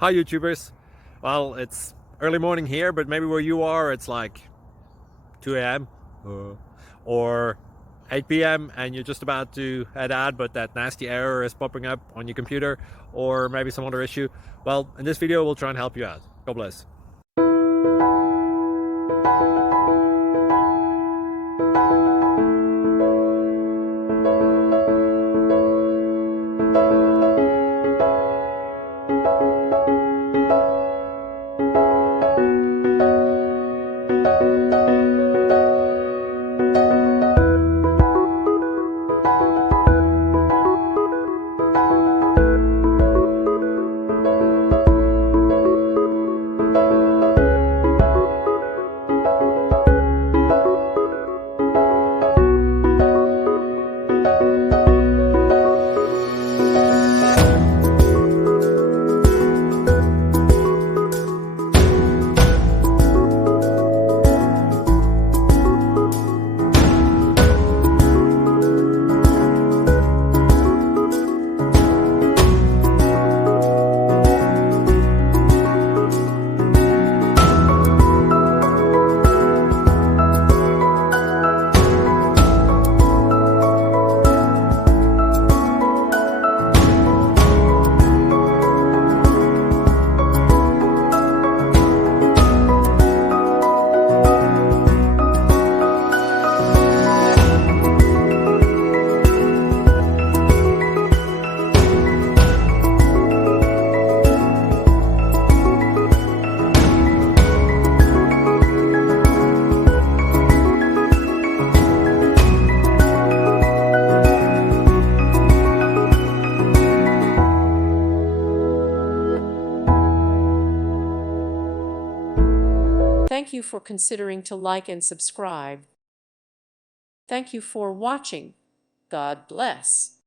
Hi YouTubers. Well, it's early morning here, but maybe where you are it's like 2 a.m. or 8 p.m. and you're just about to head out, but that nasty error is popping up on your computer, or maybe some other issue. Well, in this video we'll try and help you out. God bless. Thank you for considering to like and subscribe. Thank you for watching. God bless.